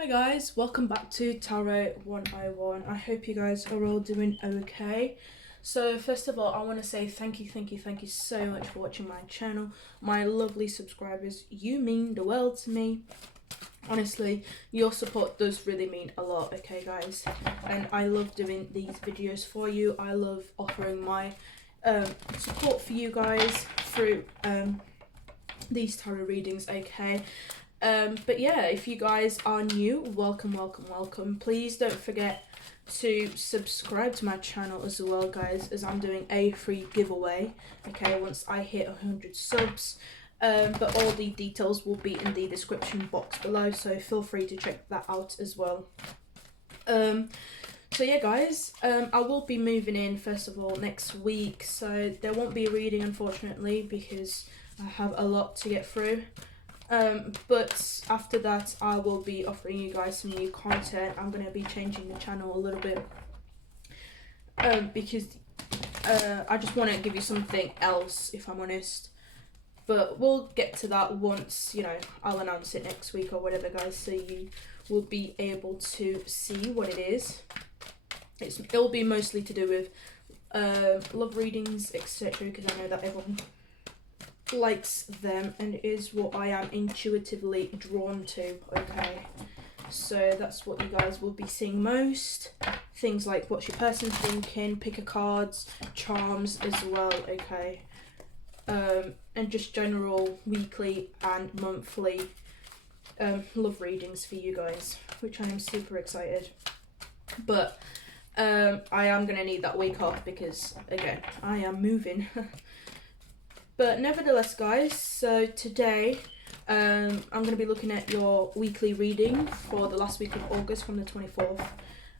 Hi guys, welcome back to Tarot 101. I hope you guys are all doing okay. So first of all, I want to say thank you so much for watching my channel. My lovely subscribers, you mean the world to me. Honestly, your support does really mean a lot, okay guys? And I love doing these videos for you. I love offering my support for you guys through these tarot readings, okay? But yeah, if you guys are new, welcome. Please don't forget to subscribe to my channel as well, guys, as I'm doing a free giveaway, okay, once I hit 100 subs. But all the details will be in the description box below, so feel free to check that out as well. So yeah guys, I will be moving in first of all next week, so there won't be a reading unfortunately because I have a lot to get through. But after that I will be offering you guys some new content. I'm going to be changing the channel a little bit because I just want to give you something else, if I'm honest. But we'll get to that once, you know, I'll announce it next week or whatever, guys, so you will be able to see what it is. It'll be mostly to do with love readings, etc., because I know that everyone likes them and it is what I am intuitively drawn to, okay? So that's what you guys will be seeing most. Things like what's your person thinking, pick a cards, charms as well, okay? And just general weekly and monthly love readings for you guys, which I am super excited. But I am going to need that week off because, again, I am moving. But nevertheless, guys, so today I'm going to be looking at your weekly reading for the last week of August from the 24th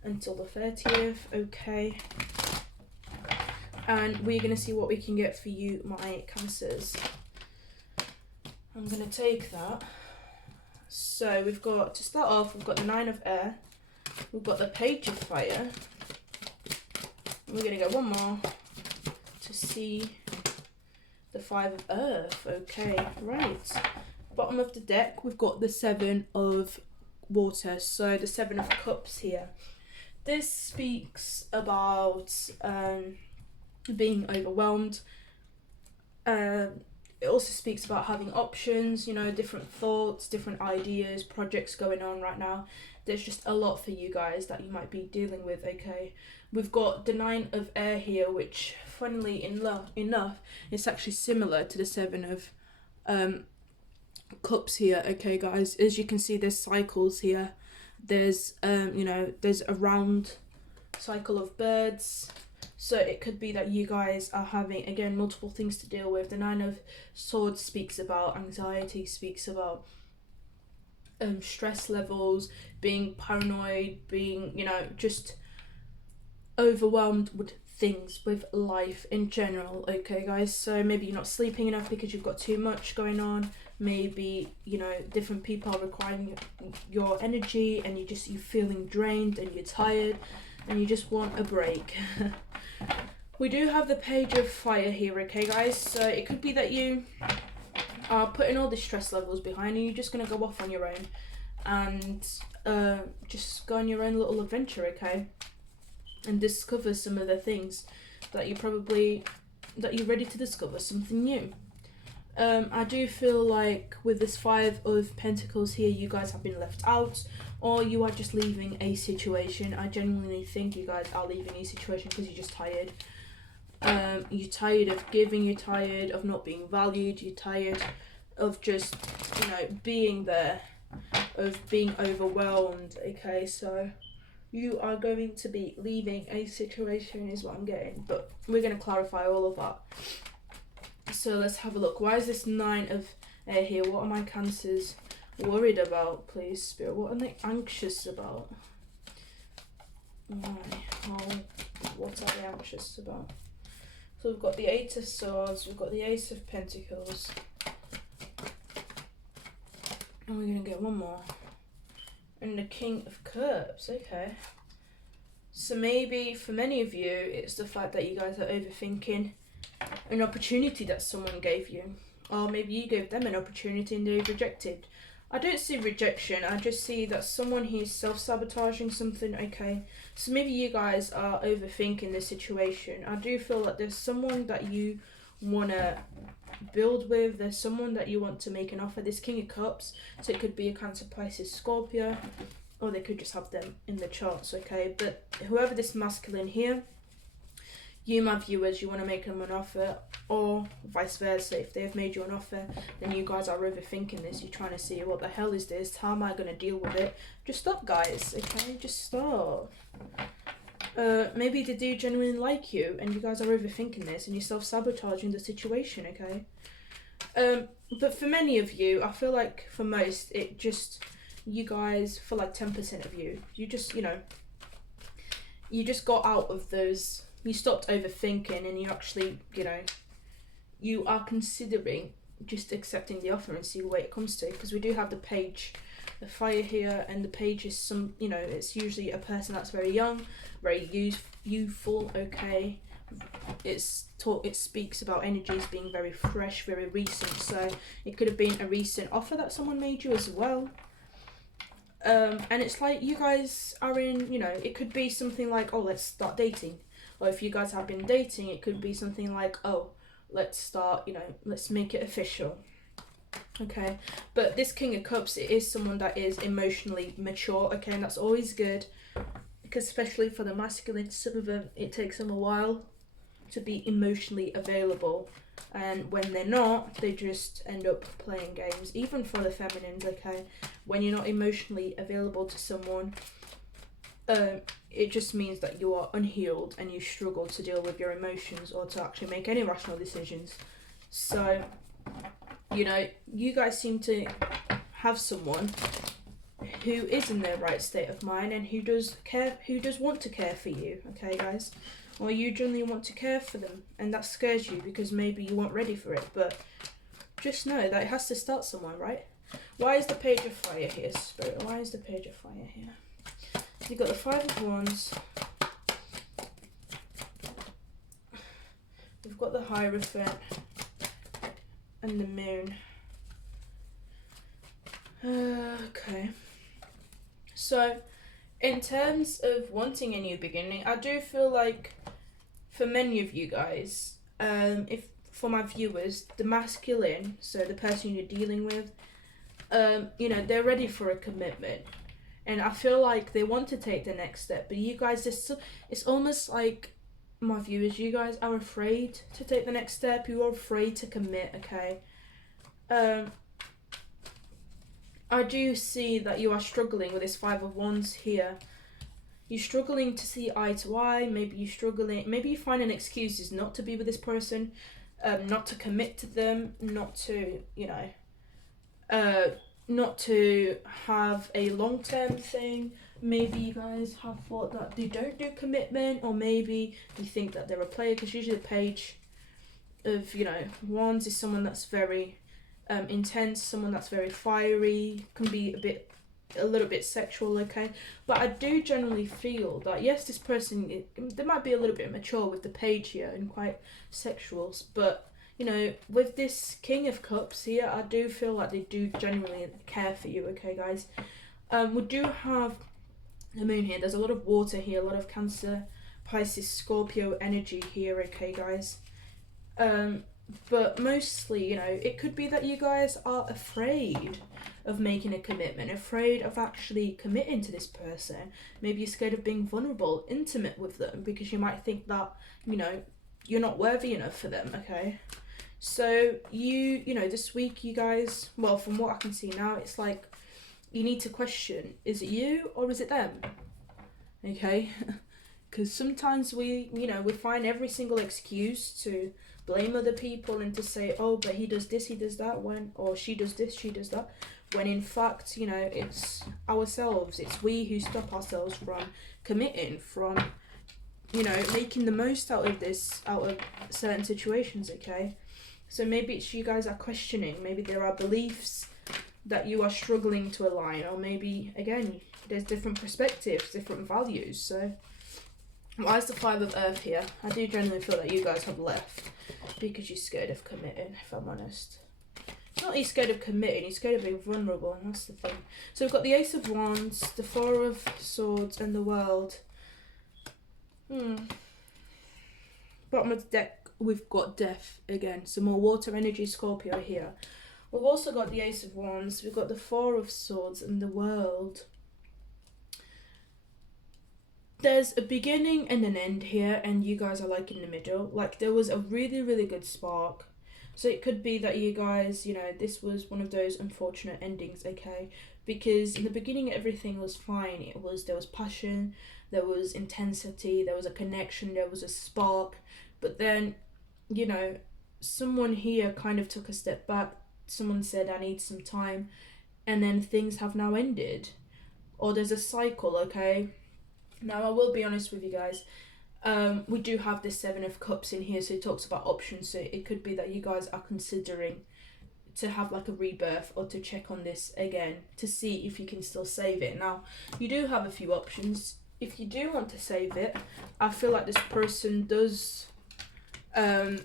until the 30th, okay? And we're going to see what we can get for you, my Cancers. I'm going to take that. So we've got, to start off, we've got the Nine of Air, we've got the Page of Fire. We're going to get one more to see the Five of Earth. Okay, right. Bottom of the deck, we've got the Seven of Water, so the Seven of Cups here. This speaks about being overwhelmed. It also speaks about having options, you know, different thoughts, different ideas, projects going on right now. There's just a lot for you guys that you might be dealing with, okay? We've got the Nine of Air here, which, funnily enough, it's actually similar to the Seven of Cups here, okay, guys? As you can see, there's cycles here. There's, you know, there's a round cycle of birds. So it could be that you guys are having, again, multiple things to deal with. The Nine of Swords speaks about anxiety, speaks about stress levels, being paranoid, being, you know, just overwhelmed with things, with life in general, okay guys? So maybe you're not sleeping enough because you've got too much going on. Maybe, you know, different people are requiring your energy and you're feeling drained and you're tired and you just want a break. We do have the Page of Fire here, okay guys? So it could be that you are putting all the stress levels behind and you're just going to go off on your own and just go on your own little adventure, okay? And discover some of the things that you're ready to discover something new. I do feel like with this Five of Pentacles here, you guys have been left out, or you are just leaving a situation. I genuinely think you guys are leaving a situation because you're just tired. You're tired of giving, you're tired of not being valued, you're tired of just, you know, being there, of being overwhelmed, okay? So you are going to be leaving a situation is what I'm getting, but we're going to clarify all of that. So let's have a look. Why is this Nine of Air here? What are my Cancers worried about, please, Spirit? What are they anxious about? Why? What are they anxious about? So we've got the Eight of Swords, we've got the Ace of Pentacles, and we're going to get one more. And the King of Cups, okay. So maybe for many of you, it's the fact that you guys are overthinking an opportunity that someone gave you. Or maybe you gave them an opportunity and they rejected. I don't see rejection, I just see that someone who's self-sabotaging something, okay? So maybe you guys are overthinking the situation. I do feel like there's someone that you want to build with, there's someone that you want to make an offer. This King of Cups, so it could be a Cancer, Pisces, Scorpio, or they could just have them in the charts, okay? But whoever this masculine here, you, my viewers, you want to make them an offer, or vice versa. If they've made you an offer, then you guys are overthinking this. You're trying to see, what the hell is this? How am I going to deal with it? Just stop, guys, okay? Just stop. Maybe they do genuinely like you, and you guys are overthinking this, and you're self-sabotaging the situation, okay? But for many of you, I feel like for most, it just, you guys, for like 10% of you, you just, you know, you just got out of those, you stopped overthinking, and you actually, you know, you are considering just accepting the offer and see where it comes to, because we do have the Page of Fire here, and the Page is some, you know, it's usually a person that's very young, very youthful, okay? It speaks about energies being very fresh, very recent, so it could have been a recent offer that someone made you as well. And it's like you guys are in, you know, it could be something like, oh, let's start dating. Or if you guys have been dating, it could be something like, oh, let's start, you know, let's make it official. Okay, but this King of Cups, it is someone that is emotionally mature, okay, and that's always good, because especially for the masculine, some of them, it takes them a while to be emotionally available, and when they're not, they just end up playing games. Even for the feminines, okay, when you're not emotionally available to someone, it just means that you are unhealed and you struggle to deal with your emotions or to actually make any rational decisions. So, you know, you guys seem to have someone who is in their right state of mind and who does want to care for you, okay, guys? Or you generally want to care for them, and that scares you because maybe you weren't ready for it, but just know that it has to start somewhere, right? Why is the Page of Fire here, Spirit? Why is the Page of Fire here? You've got the Five of Wands. We've got the Hierophant and the Moon. Okay. So, in terms of wanting a new beginning, I do feel like for many of you guys, if for my viewers, the masculine, so the person you're dealing with, you know, they're ready for a commitment. And I feel like they want to take the next step, but you guys, it's almost like, my viewers, you guys are afraid to take the next step. You are afraid to commit, okay? I do see that you are struggling with this Five of Wands here. You're struggling to see eye to eye. Maybe you find an excuses not to be with this person, not to commit to them, not to, you know, not to have a long-term thing. Maybe you guys have thought that they don't do commitment, or maybe you think that they're a player, because usually the Page of, you know, Wands is someone that's very intense, someone that's very fiery, can be a little bit sexual, okay? But I do generally feel that, yes, this person, they might be a little bit mature with the Page here and quite sexual, but you know, with this King of Cups here, I do feel like they do genuinely care for you, okay, guys? We do have the Moon here. There's a lot of water here, a lot of Cancer, Pisces, Scorpio energy here, okay, guys? But mostly, you know, it could be that you guys are afraid of making a commitment, afraid of actually committing to this person. Maybe you're scared of being vulnerable, intimate with them, because you might think that, you know, you're not worthy enough for them, okay? So you know, this week, you guys, well, from what I can see now, it's like you need to question, is it you or is it them? Okay? Because sometimes we find every single excuse to blame other people and to say, oh, but he does this, he does that, or she does this, she does that, when in fact, you know, it's ourselves, it's we who stop ourselves from committing, from, you know, making the most out of certain situations, okay? So maybe it's you guys are questioning, maybe there are beliefs that you are struggling to align, or maybe, again, there's different perspectives, different values. So why is the Five of Earth here? I do generally feel that you guys have left because you're scared of committing, if I'm honest. Not he's scared of committing, he's scared of being vulnerable, and that's the thing. So we've got the Ace of Wands, the Four of Swords, and the World. Bottom of the deck, we've got Death again. Some more water energy, Scorpio here. We've also got the Ace of Wands, we've got the Four of Swords, and the World. There's a beginning and an end here, and you guys are like in the middle. Like there was a really, really good spark. So it could be that you guys, you know, this was one of those unfortunate endings, okay? Because in the beginning everything was fine. There was passion, there was intensity, there was a connection, there was a spark. But then, you know, someone here kind of took a step back. Someone said, I need some time. And then things have now ended. Or there's a cycle, okay? Now, I will be honest with you guys. We do have this Seven of Cups in here, so it talks about options. So it could be that you guys are considering to have like a rebirth or to check on this again to see if you can still save it. Now, you do have a few options. If you do want to save it, I feel like this person does they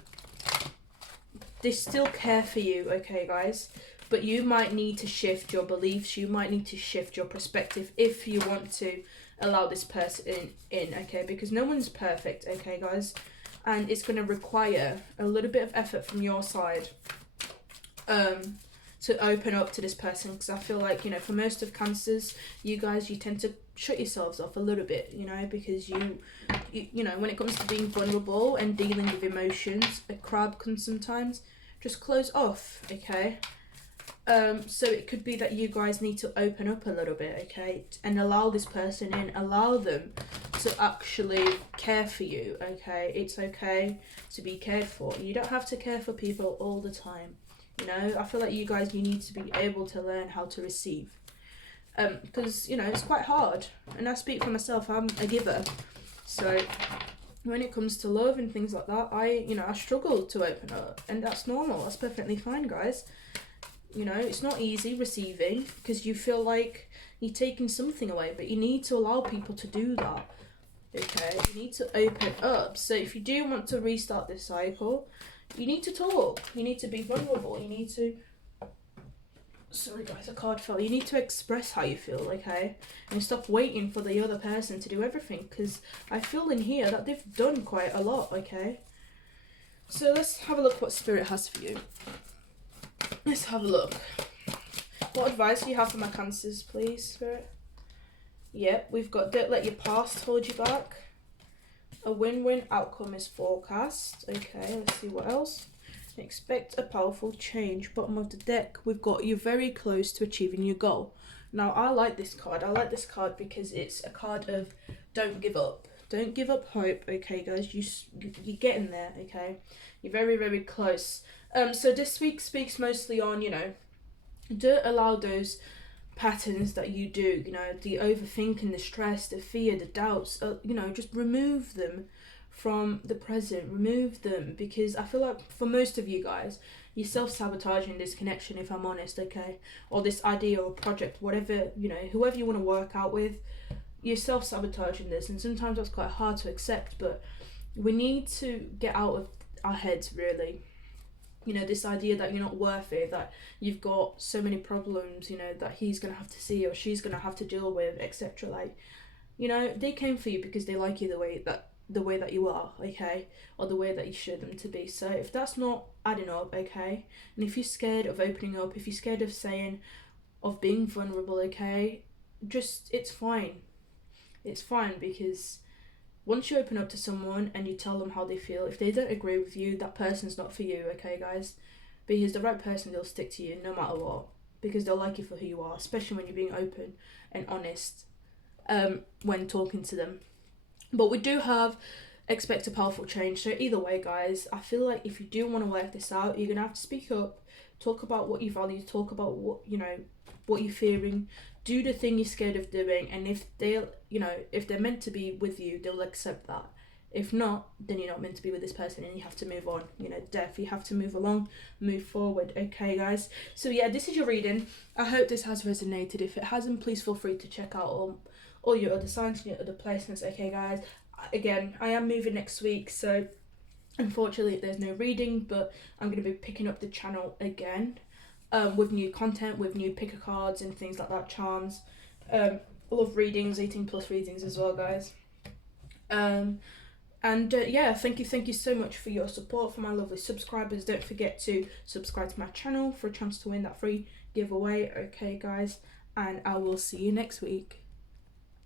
still care for you, okay guys, but you might need to shift your beliefs, you might need to shift your perspective if you want to allow this person in, okay, because no one's perfect, okay guys, and it's going to require a little bit of effort from your side to open up to this person, because I feel like, you know, for most of Cancers, you guys, you tend to shut yourselves off a little bit, you know, because you know, when it comes to being vulnerable and dealing with emotions, a crab can sometimes just close off, okay. So it could be that you guys need to open up a little bit, okay, and allow this person in, allow them to actually care for you, okay. It's okay to be cared for. You don't have to care for people all the time, you know. I feel like you guys, you need to be able to learn how to receive, because, you know, it's quite hard, and I speak for myself, I'm a giver, so when it comes to love and things like that, I struggle to open up, and that's normal, that's perfectly fine, guys. You know, it's not easy receiving because you feel like you're taking something away, but you need to allow people to do that, okay? You need to open up. So if you do want to restart this cycle, you need to talk. You need to be vulnerable. You need to... Sorry guys, a card fell. You need to express how you feel, okay? And stop waiting for the other person to do everything, because I feel in here that they've done quite a lot, okay? So let's have a look what Spirit has for you. Let's have a look. What advice do you have for my Cancers, please, Spirit? Yep, we've got don't let your past hold you back. A win-win outcome is forecast. Okay, let's see what else. Expect a powerful change. Bottom of the deck, we've got you very close to achieving your goal. Now, I like this card. I like this card because it's a card of don't give up. Don't give up hope, okay, guys? You're getting there, okay? You're very, very close. So this week speaks mostly on, you know, don't allow those patterns that you do, you know, the overthinking, the stress, the fear, the doubts, you know, just remove them from the present, remove them, because I feel like for most of you guys, you're self-sabotaging this connection, if I'm honest, okay, or this idea or project, whatever, you know, whoever you want to work out with, you're self-sabotaging this, and sometimes that's quite hard to accept, but we need to get out of our heads, really. You know, this idea that you're not worth it, that you've got so many problems, you know, that he's going to have to see or she's going to have to deal with, etc. Like, you know, they came for you because they like you the way that you are, okay? Or the way that you show them to be. So if that's not adding up, okay? And if you're scared of opening up, if you're scared of saying, of being vulnerable, okay? Just, it's fine. It's fine, because once you open up to someone and you tell them how they feel, if they don't agree with you, that person's not for you, okay, guys? Because the right person, they'll stick to you no matter what, because they'll like you for who you are, especially when you're being open and honest when talking to them. But we do have expect a powerful change. So either way, guys, I feel like if you do want to work this out, you're going to have to speak up, talk about what you value, talk about what, you know, what you're fearing, do the thing you're scared of doing, and if they'll, you know, if they're meant to be with you, they'll accept that. If not, then you're not meant to be with this person and you have to move on. You know, death, you have to move along, move forward, okay, guys? So yeah, this is your reading. I hope this has resonated. If it hasn't, please feel free to check out all your other signs and your other placements, okay, guys? Again, I am moving next week, so unfortunately there's no reading, but I'm going to be picking up the channel again. with new content, with new picker cards and things like that, charms. I love readings, 18+ readings as well, guys. Yeah, thank you so much for your support, for my lovely subscribers. Don't forget to subscribe to my channel for a chance to win that free giveaway. Okay, guys, and I will see you next week.